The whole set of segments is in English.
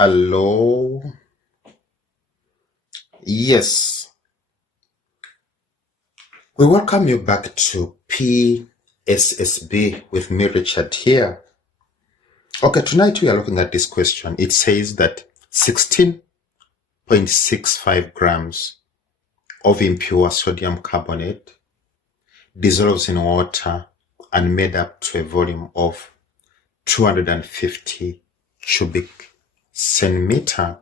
Hello. Yes, we welcome you back to PSSB with me, Richard here. Okay, tonight we are looking at this question. It says that 16.65 grams of impure sodium carbonate dissolves in water and made up to a volume of 250 cubic centimeter.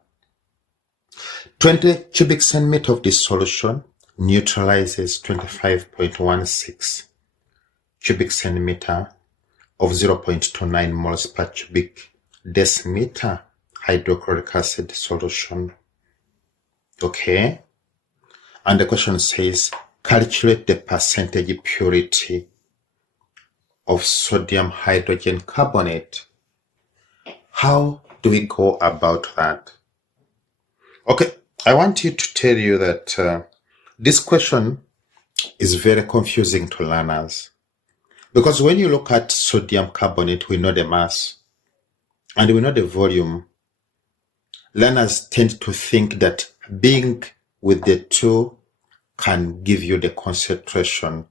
20 cubic centimeter of this solution neutralizes 25.16 cubic centimeter of 0.29 moles per cubic decimeter hydrochloric acid solution. Okay? And the question says, calculate the percentage purity of sodium hydrogen carbonate. How do we go about that? Okay, I want you to tell you that this question is very confusing to learners. Because when you look at sodium carbonate, we know the mass and we know the volume. Learners tend to think that being with the two can give you the concentration.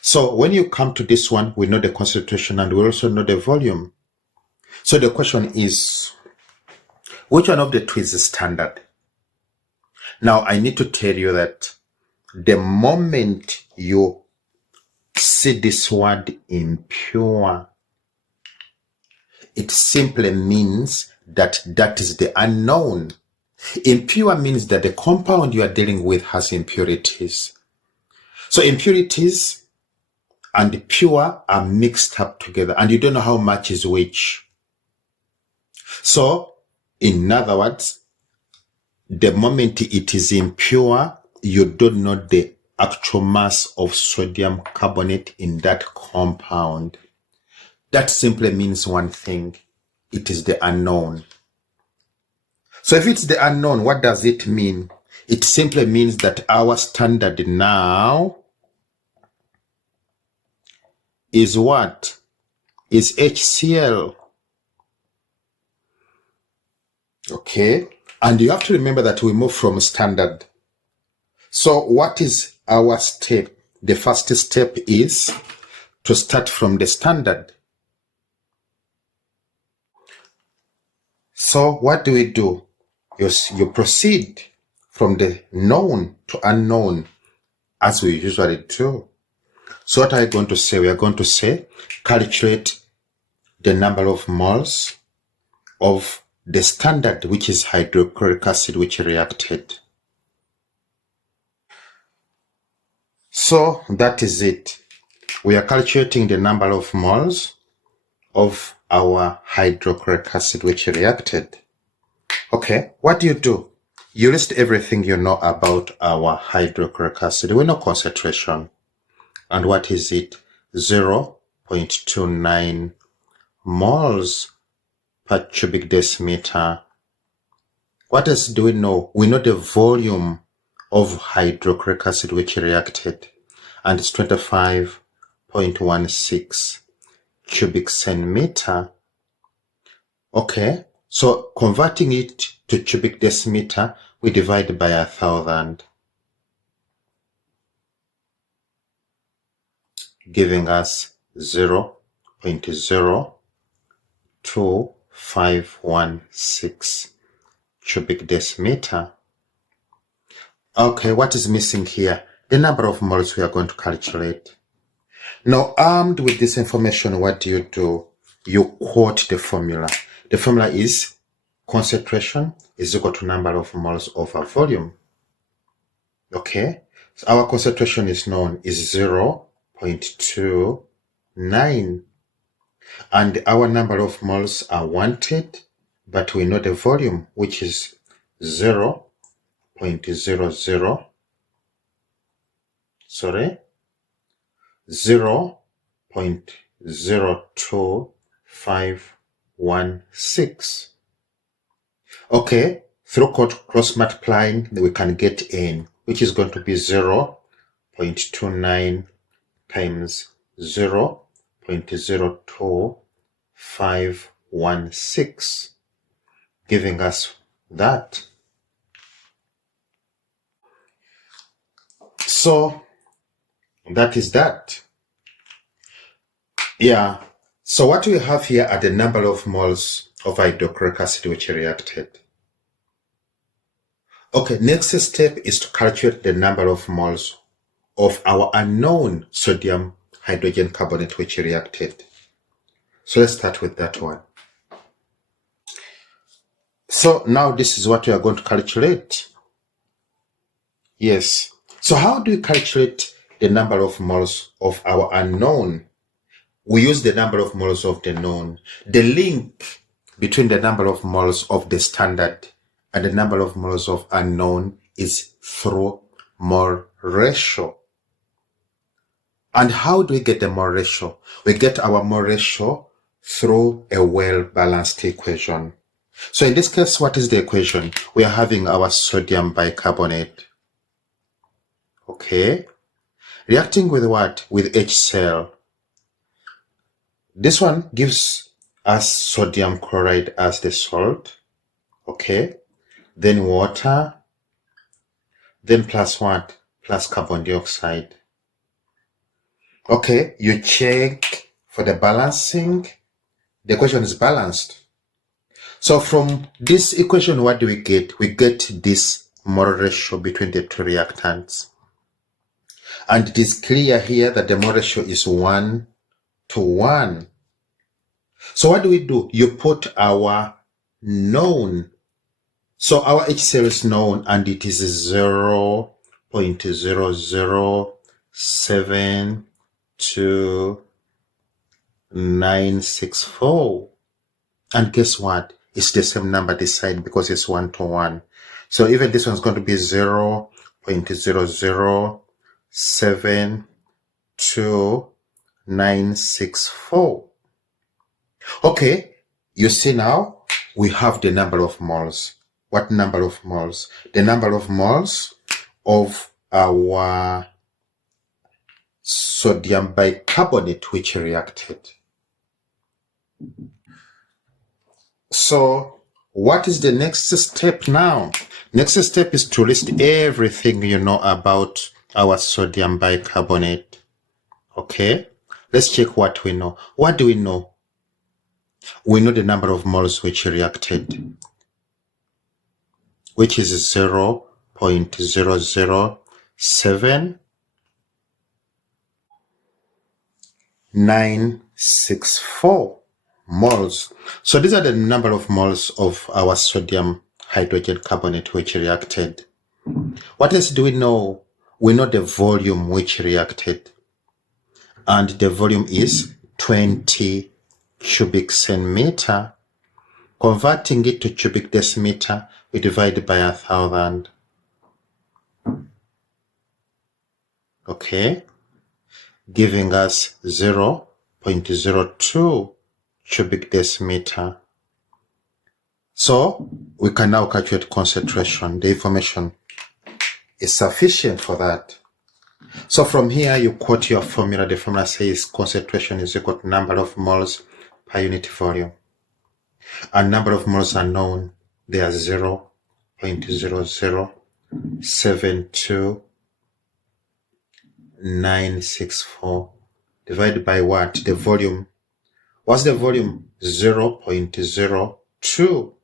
So when you come to this one, we know the concentration and we also know the volume. So the question is, which one of the two is standard? Now, I need to tell you that the moment you see this word impure, it simply means that that is the unknown. Impure means that the compound you are dealing with has impurities. So impurities and pure are mixed up together and you don't know how much is which. So, in other words, the moment it is impure, you don't know the actual mass of sodium carbonate in that compound. That simply means one thing. It is the unknown. So if it's the unknown, what does it mean? It simply means that our standard now is what? Is HCl. Okay? And you have to remember that we move from standard. So what is our step? The first step is to start from the standard. So what do we do? You proceed from the known to unknown as we usually do. So what are we going to say? We are going to say calculate the number of moles of the standard, which is hydrochloric acid, which reacted. So that is it. We are calculating the number of moles of our hydrochloric acid which reacted. Okay, what do? You list everything you know about our hydrochloric acid. We know concentration. And what is it? 0.29 moles per cubic decimeter. What else do we know? We know the volume of hydrochloric acid which reacted, and it's 25.16 cubic centimeter. Okay, so converting it to cubic decimeter, we divide by 1,000, giving us 0.02516 cubic decimeter. Okay, what is missing here? The number of moles we are going to calculate. Now, armed with this information, what do? You quote the formula. The formula is concentration is equal to number of moles over volume. Okay, so our concentration is known is 0.29, and our number of moles are wanted, but we know the volume, which is 0.02516. Okay, through cross multiplying, we can get n, which is going to be 0.29 times 0.02516. giving us that. So that is that. Yeah. So what we have here are the number of moles of hydrochloric acid which reacted. Okay, next step is to calculate the number of moles of our unknown sodium hydrogen carbonate which reacted. So let's start with that one. So now this is what we are going to calculate. Yes. So how do we calculate the number of moles of our unknown? We use the number of moles of the known. The link between the number of moles of the standard and the number of moles of unknown is through mole ratio. And how do we get the mole ratio? We get our mole ratio through a well-balanced equation. So in this case, what is the equation? We are having our sodium bicarbonate. Okay. Reacting with what? With HCl. This one gives us sodium chloride as the salt. Okay. Then water. Then plus what? Plus carbon dioxide. Okay. You check for the balancing. The equation is balanced. So from this equation, what do we get? We get this mole ratio between the two reactants. And it is clear here that the mole ratio is 1:1. So what do we do? You put our known. So our HCl is known and it is 0.0072964. And guess what? It's the same number this side because it's 1:1. So even this one's going to be 0.0072964. Okay, you see now we have the number of moles. What number of moles? The number of moles of our sodium bicarbonate which reacted. So what is the next step now? Next step is to list everything you know about our sodium bicarbonate. Okay, let's check what we know. What do we know? We know the number of moles which reacted, which is 0.00796 moles. So these are the number of moles of our sodium hydrogen carbonate which reacted. What else do we know? We know the volume which reacted. And the volume is 20 cubic centimeter. Converting it to cubic decimeter, we divide by 1,000. Okay. Giving us 0.02 cubic decimeter. So we can now calculate concentration. The information is sufficient for that. So from here you quote your formula. The formula says concentration is equal to number of moles per unit volume. And number of moles are known. They are 0.0072964 divided by what? The volume. What's the volume? 0.02,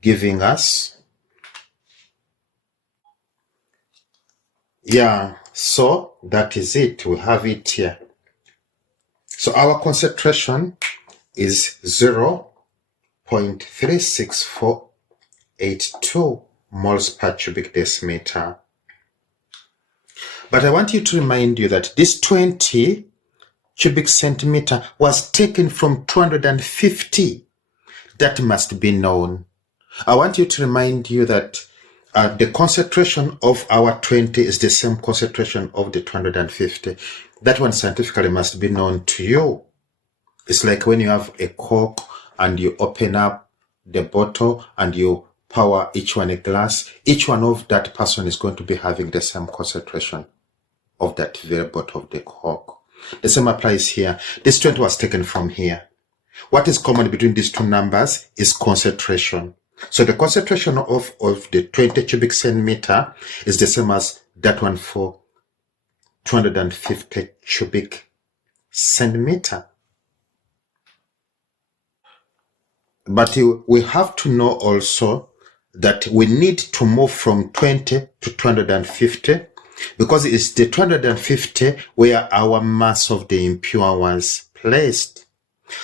giving us, so that is it. We have it here. So our concentration is 0.36482 moles per cubic decimeter. But I want you to remind you that this 20 cubic centimeter was taken from 250. That must be known. I want you to remind you that the concentration of our 20 is the same concentration of the 250. That one scientifically must be known to you. It's like when you have a Coke and you open up the bottle and you pour each one a glass. Each one of that person is going to be having the same concentration of that very bottle of the Coke. The same applies here. This 20 was taken from here. What is common between these two numbers is concentration. So the concentration of the 20 cubic centimeter is the same as that one for 250 cubic centimeter. But we have to know also that we need to move from 20 to 250 because it's the 250 where our mass of the impure was placed.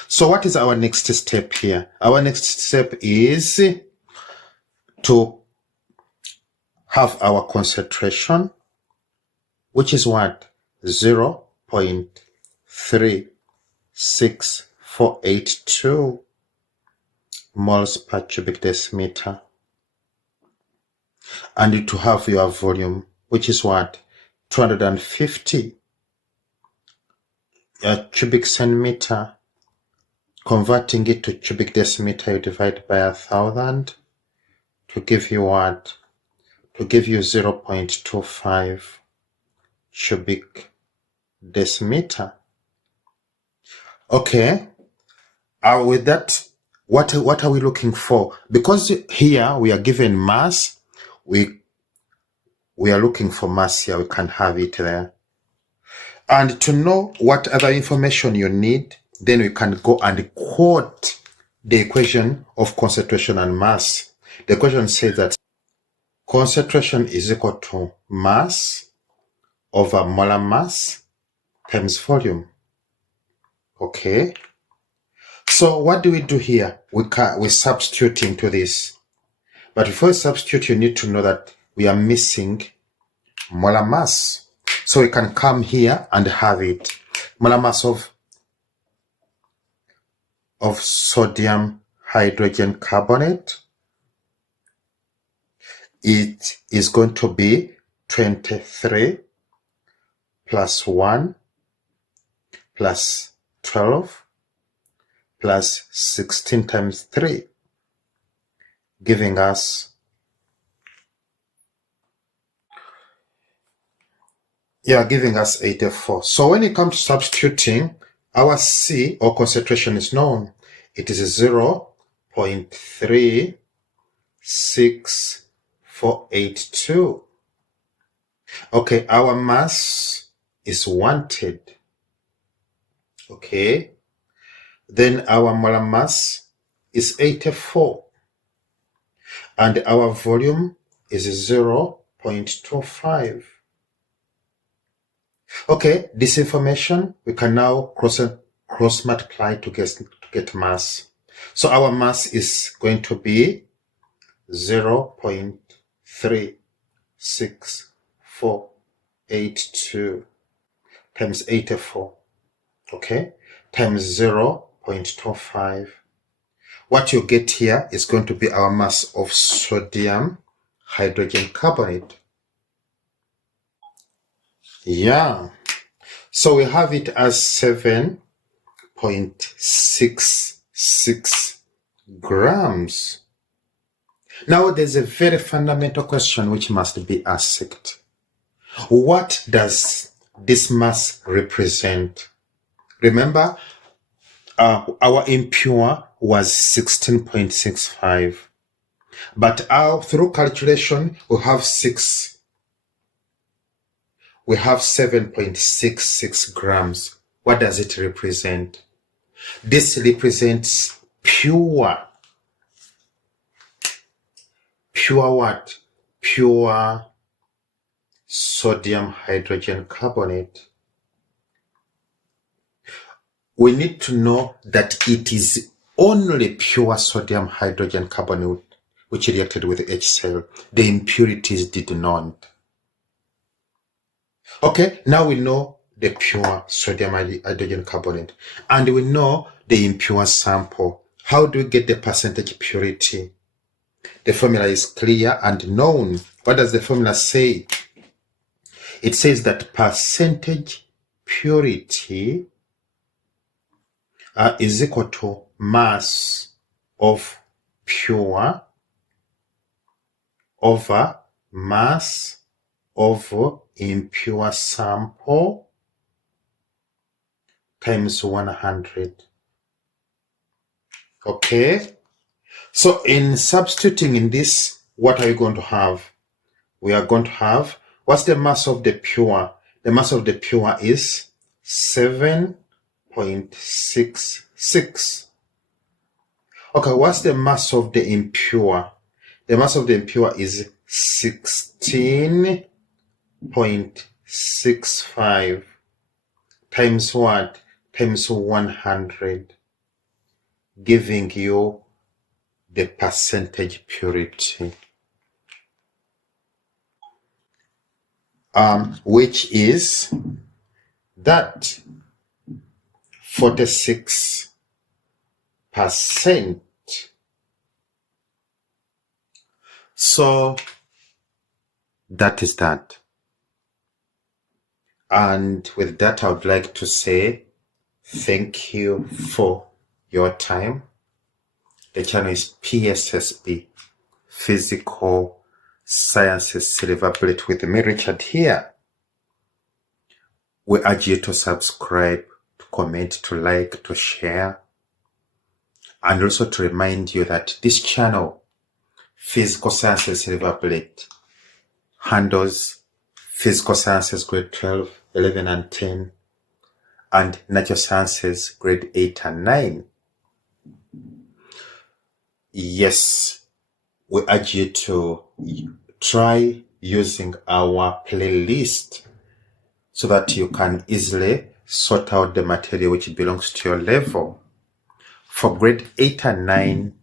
So what is our next step here? Our next step is to have our concentration, which is what? 0.36482 moles per cubic decimeter. And to have your volume, which is what? 250 cubic centimeter. Converting it to cubic decimeter, you divide by 1,000 to give you what? To give you 0.25 cubic decimeter. Okay. With that, what are we looking for? Because here we are given mass, we are looking for mass here. We can have it there. And to know what other information you need, then we can go and quote the equation of concentration and mass. The equation says that concentration is equal to mass over molar mass times volume. Okay. So what do we do here? We substitute into this. But before we substitute, you need to know that we are missing molar mass. So we can come here and have it. Molar mass of sodium hydrogen carbonate. It is going to be 23 plus 1 plus 12 plus 16 times 3, giving us 84. So when it comes to substituting, our C or concentration is known. It is 0.36482. Okay, our mass is wanted. Okay, then our molar mass is 84 and our volume is 0.25. Okay, this information we can now cross multiply to get mass. So our mass is going to be 0.36482 times 84. Okay, times 0.25. What you get here is going to be our mass of sodium hydrogen carbonate. Yeah. So we have it as 7.66 grams. Now there's a very fundamental question which must be asked. What does this mass represent? Remember, our impure was 16.65, but through calculation we have 7.66 grams. What does it represent? This represents pure what? Pure sodium hydrogen carbonate. We need to know that it is only pure sodium hydrogen carbonate which reacted with HCl. The impurities did not. Okay, now we know the pure sodium hydrogen carbonate and we know the impure sample. How do we get the percentage purity? The formula is clear and known. What does the formula say? It says that percentage purity is equal to mass of pure over mass of impure sample times 100. Okay. So in substituting in this, what are you going to have? We are going to have, what's the mass of the pure? The mass of the pure is 7.66. Okay, what's the mass of the impure? The mass of the impure is 16.65 times what? Times 100, giving you the percentage purity, which is that 46%. So that is that. And with that, I would like to say thank you for your time. The channel is PSSB, Physical Sciences Silver Bullet, with me, Richard, here. We urge you to subscribe, to comment, to like, to share, and also to remind you that this channel, Physical Sciences Silver Bullet, handles Physical Sciences grade 12, 11, and 10, and Natural Sciences grade 8 and 9. Yes, we urge you to try using our playlist so that you can easily sort out the material which belongs to your level. For grade 8 and 9,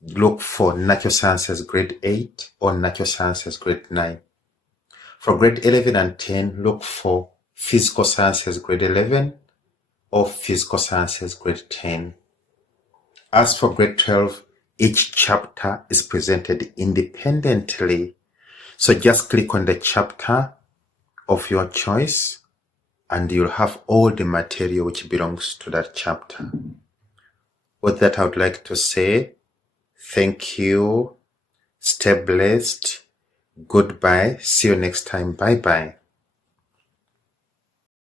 look for Natural Sciences grade 8 or Natural Sciences grade 9. For grade 11 and 10, look for Physical Sciences grade 11 or Physical Sciences grade 10. As for grade 12, each chapter is presented independently. So just click on the chapter of your choice and you'll have all the material which belongs to that chapter. With that, I would like to say thank you, stay blessed, goodbye, see you next time, bye-bye.